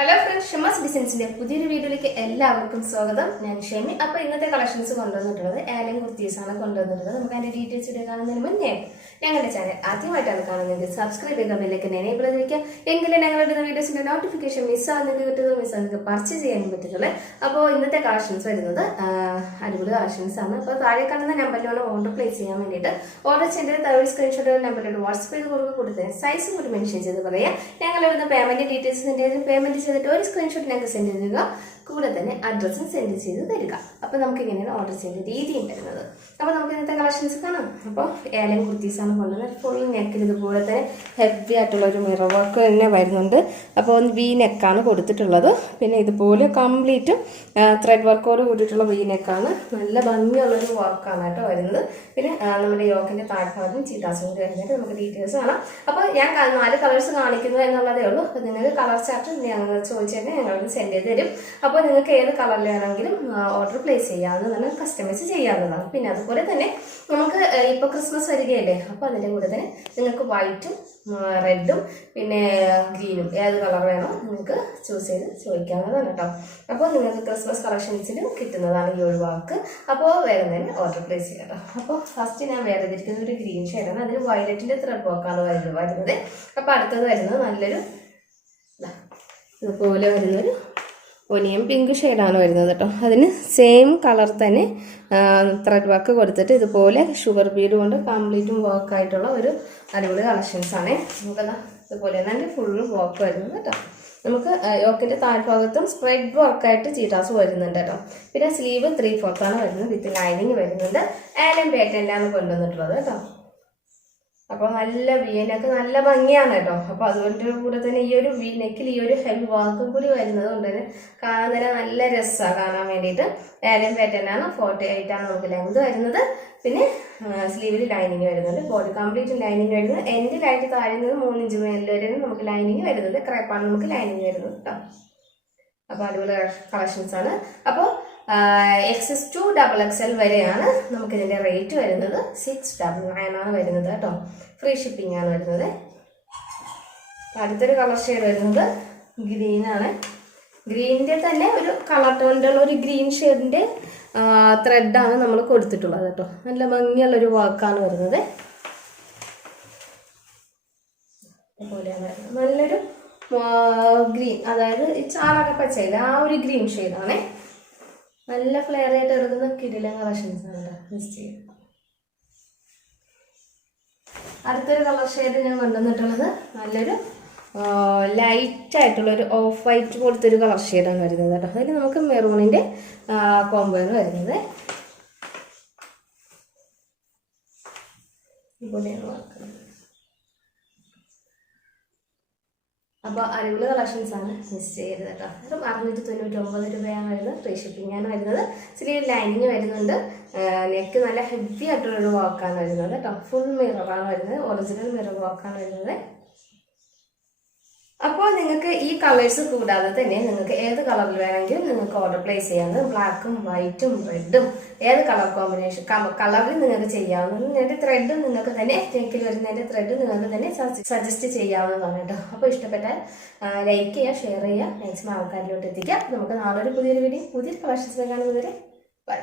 Hello friends, Shamas ഡിസൈൻസിന്റെ പുതിയൊരു വീഡിയോയിലേക്ക് എല്ലാവർക്കും സ്വാഗതം. ഞാൻ ഷെമി. അപ്പോൾ ഇന്നത്തെ കളക്ഷൻസ് കൊണ്ടുവന്നിട്ടുള്ളത് ഏലം കുർത്തീസാണ് കൊണ്ടുവന്നിട്ടുള്ളത്. നമുക്ക് അതിന്റെ ഡീറ്റെയിൽസ് വീഡിയോ കാണുന്നതിന് മുന്നേ ഞങ്ങളുടെ ചാനൽ ആദ്യമായിട്ടാണ് കാണുന്നതെങ്കിൽ സബ്സ്ക്രൈബ് ചെയ്യുക, ബെല്ലൈക്കൻ എനേബിൾ ചെയ്തിരിക്കുക. എങ്കിലും ഞങ്ങളുടെ വീഡിയോസിന്റെ നോട്ടിഫിക്കേഷൻ മിസ്സാകുന്നത് കിട്ടുന്നത് നിങ്ങൾക്ക് പർച്ചേസ് ചെയ്യാൻ പറ്റുന്നത്. അപ്പോൾ ഇന്നത്തെ കളക്ഷൻസ് വരുന്നത് അടിപൊളി കളക്ഷൻസ് ആണ്. അപ്പോൾ താഴെ കാണുന്ന നമ്പറിലാണ് ഓർഡർ പ്ലേസ് ചെയ്യാൻ വേണ്ടിയിട്ട് ഓർഡർ ചെയ്തത് തേർഡ് സ്ക്രീൻഷോട്ട് നമ്പറിലോട്ട് വാട്സ്ആപ്പ് ചെയ്ത് കൊടുത്ത് സൈസും കൂടി മെൻഷൻ ചെയ്ത് പറയാം. ഞങ്ങൾ വരുന്ന പേയ്മെന്റ് ഡീറ്റെയിൽസിന്റെ പേയ്മെന്റ് ചെയ്തിട്ട് ഒരു സ്ക്രീൻഷോട്ട് ഞങ്ങൾക്ക് സെൻഡ് ചെയ്യുക, കൂടെ തന്നെ അഡ്രസ്സും സെൻഡ് ചെയ്ത് തരിക. അപ്പോൾ നമുക്ക് ഇങ്ങനെയാണ് ഓർഡർ ചെയ്യുന്ന രീതിയും വരുന്നത്. അപ്പോൾ നമുക്ക് ഇന്നത്തെ കളക്ഷൻസ് കാണാം. അപ്പോൾ ഏലം കുർത്തീസാണ് കൊണ്ടുവന്നത്. ഫുൾ നെക്കിൽ ഇതുപോലെ തന്നെ ഹെവി ആയിട്ടുള്ള ഒരു മിറർ വർക്ക് തന്നെ വരുന്നുണ്ട്. അപ്പോൾ വി നെക്കാണ് കൊടുത്തിട്ടുള്ളത്. പിന്നെ ഇതുപോലെ കംപ്ലീറ്റ് ത്രെഡ് വർക്കോട് കൂടിയിട്ടുള്ള വി നെക്കാണ്. നല്ല ഭംഗിയുള്ളൊരു വർക്കാണ് കേട്ടോ വരുന്നത്. പിന്നെ നമ്മുടെ യോക്കിന്റെ താഴ്ഭാഗം ചീട്ടാസും കൂടി കഴിഞ്ഞിട്ട് നമുക്ക് ഡീറ്റെയിൽസ് കാണാം. അപ്പോൾ ഞാൻ 4 കളേഴ്സ് കാണിക്കുന്നു എന്നുള്ളതേ ഉള്ളൂ. അപ്പോൾ നിങ്ങൾക്ക് കളർ ചാർട്ട് ഞങ്ങൾ ചോദിച്ചു തന്നെ ഞങ്ങൾക്ക് സെൻഡ് ചെയ്ത് തരും. അപ്പോൾ നിങ്ങൾക്ക് ഏത് കളറിലാണെങ്കിലും ഓർഡർ പ്ലേസ് ചെയ്യാവുന്നതാണ്, കസ്റ്റമൈസ് ചെയ്യാവുന്നതാണ്. പിന്നെ അതുപോലെ തന്നെ നമുക്ക് ഇപ്പോൾ ക്രിസ്മസ് വരികയല്ലേ, അപ്പോൾ അതിൻ്റെ കൂടെ തന്നെ നിങ്ങൾക്ക് വൈറ്റും റെഡും പിന്നെ ഗ്രീനും ഏത് കളർ വേണോ നിങ്ങൾക്ക് ചൂസ് ചെയ്ത് ചോദിക്കാവുന്നതാണ് കേട്ടോ. അപ്പോൾ നിങ്ങൾക്ക് ക്രിസ്മസ് കളക്ഷൻസിലും കിട്ടുന്നതാണ് ഈ ഒരു വർക്ക്. അപ്പോൾ വേറെ തന്നെ ഓർഡർ പ്ലേസ് ചെയ്യാം കേട്ടോ. അപ്പോൾ ഫസ്റ്റ് ഞാൻ വേറെ ഇരിക്കുന്ന ഒരു ഗ്രീൻ ഷെയ്ഡാണ്. അതിന് വയലറ്റിൻ്റെ ത്രെഡ് വർക്കാണ് വരുന്നത്. അപ്പോൾ അടുത്തത് വരുന്നത് നല്ലൊരു ഇതുപോലെ വരുന്നൊരു ഒനിയൻ പിങ്ക് ഷെയ്ഡാണ് വരുന്നത് കേട്ടോ. അതിന് സെയിം കളർ തന്നെ ത്രെഡ് വർക്ക് കൊടുത്തിട്ട് ഇതുപോലെ ഷുഗർ ബീഡ് കൊണ്ട് കംപ്ലീറ്റും വർക്കായിട്ടുള്ള ഒരു അടിപൊളി കളക്ഷൻസാണ്. നമുക്കതാ ഇതുപോലെ തന്നെ ഫുള്ളും വർക്ക് വരുന്നത് കേട്ടോ. നമുക്ക് യോക്കിൻ്റെ താഴ്ഭാഗത്തും സ്പ്രെഡ് വർക്കായിട്ട് ചീട്ടാസ് വരുന്നുണ്ട് കേട്ടോ. പിന്നെ സ്ലീവ് 3/4 വരുന്നത്, വിത്ത് ലൈനിങ് വരുന്നുണ്ട്. ഏലം പാറ്റേണിലാണ് കൊണ്ടുവന്നിട്ടുള്ളത് കേട്ടോ. അപ്പോൾ നല്ല വീനക്ക് നല്ല ഭംഗിയാണ് കേട്ടോ. അപ്പോൾ അതുകൊണ്ട് കൂടെ തന്നെ ഈ ഒരു വീനെക്കിൽ ഈ ഒരു ഹെവി വർക്കും കൂടി വരുന്നത് കൊണ്ട് തന്നെ കാണാൻ തന്നെ നല്ല രസമാണ് കാണാൻ വേണ്ടിയിട്ട്. ഏലം പാറ്റേണാണ്. 48 ആണ് നമുക്ക് ലെങ്ത് വരുന്നത്. പിന്നെ സ്ലീവിൽ ലൈനിങ് വരുന്നുണ്ട്. ബോഡി കംപ്ലീറ്റ് ലൈനിങ് വരുന്നത്. എൻഡിലായിട്ട് താഴെ നിന്ന് 3 ഇഞ്ച് മേലിൽ വരെ നമുക്ക് ലൈനിങ് വരുന്നത്. ക്രൈപ്പാണ് നമുക്ക് ലൈനിങ് വരുന്നത് കേട്ടോ. അപ്പോൾ അടിപൊളി കളക്ഷൻസ് ആണ്. അപ്പോൾ XS to XXL വരെയാണ് നമുക്കിതിൻ്റെ റേറ്റ് വരുന്നത്. 699 ആണ് വരുന്നത് കേട്ടോ. ഫ്രീ ഷിപ്പിംഗ് ആണ് വരുന്നത്. അടുത്തൊരു കളർ ഷെയ്ഡ് വരുന്നത് ഗ്രീനാണ്. ഗ്രീനിൻ്റെ തന്നെ ഒരു കളർ ടോണിലുള്ള ഒരു ഗ്രീൻ ഷെയ്ഡിൻ്റെ ത്രെഡാണ് നമ്മൾ കൊടുത്തിട്ടുള്ളത് കേട്ടോ. നല്ല ഭംഗിയുള്ളൊരു വർക്കാണ് വരുന്നത്. അതുപോലെയാണ് വരുന്നത്. നല്ലൊരു ഗ്രീൻ, അതായത് ഈ ചാണക പച്ചയില്ല ആ ഒരു ഗ്രീൻ ഷെയ്ഡാണേ. നല്ല ഫ്ലെയർ ആയിട്ട് എടുക്കുന്ന കിടിലൻ കളക്ഷൻസ് ആണ് മിസ് ചെയ്യുക. അടുത്തൊരു കളർ ഷെയ്ഡ് ഞാൻ കൊണ്ടുവന്നിട്ടുള്ളത് നല്ലൊരു ലൈറ്റ് ആയിട്ടുള്ളൊരു ഓഫ് വൈറ്റ് പോലത്തെ ഒരു കളർ ഷെയ്ഡാണ് വരുന്നത് കേട്ടോ. അതിൽ നമുക്ക് മെറൂണിൻ്റെ കോംബോയാണ് വരുന്നത്. ഇതുപോലെയാണ് നോക്കുന്നത്. അപ്പോൾ അടിപൊളി കളക്ഷൻസ് ആണ്, മിസ് ചെയ്യരുത് കേട്ടോ. അതും 699 രൂപയാണ് വരുന്നത്. ഫ്രീ ഷിപ്പിംഗ് ആണ് വരുന്നത്. സ്ലീവ് ലൈനിങ് വരുന്നുണ്ട്. നെക്ക് നല്ല ഹെവി ആയിട്ടുള്ളൊരു വർക്കാണ് വരുന്നത് കേട്ടോ. ഫുൾ മിററാണ് വരുന്നത്. ഒറിജിനൽ മിറർ വർക്കാണ് വരുന്നത്. അപ്പോൾ നിങ്ങൾക്ക് ഈ കളേഴ്സ് കൂടാതെ തന്നെ നിങ്ങൾക്ക് ഏത് കളറിൽ വേണമെങ്കിലും നിങ്ങൾക്ക് ഓർഡർ പ്ലേസ് ചെയ്യാവുന്നത്. ബ്ലാക്കും വൈറ്റും റെഡും ഏത് കളർ കോമ്പിനേഷൻ കളറിൽ നിങ്ങൾക്ക് ചെയ്യാവുന്നത്. ഇതിൻ്റെ ത്രെഡ് നിങ്ങൾക്ക് തന്നെ നെക്കിൽ വരുന്നതിൻ്റെ ത്രെഡ് നിങ്ങൾക്ക് തന്നെ സജസ്റ്റ് ചെയ്യാവുന്നതാണ് കേട്ടോ. അപ്പോൾ ഇഷ്ടപ്പെട്ടാൽ ലൈക്ക് ചെയ്യുക, ഷെയർ ചെയ്യുക, മാക്സിമം ആൾക്കാരിലോട്ട് എത്തിക്കുക. നമുക്ക് നാളെ ഒരു പുതിയൊരു വീഡിയോ പുതിയൊരു കളക്ഷൻസ് കാണുന്നത് വരെ ബൈ.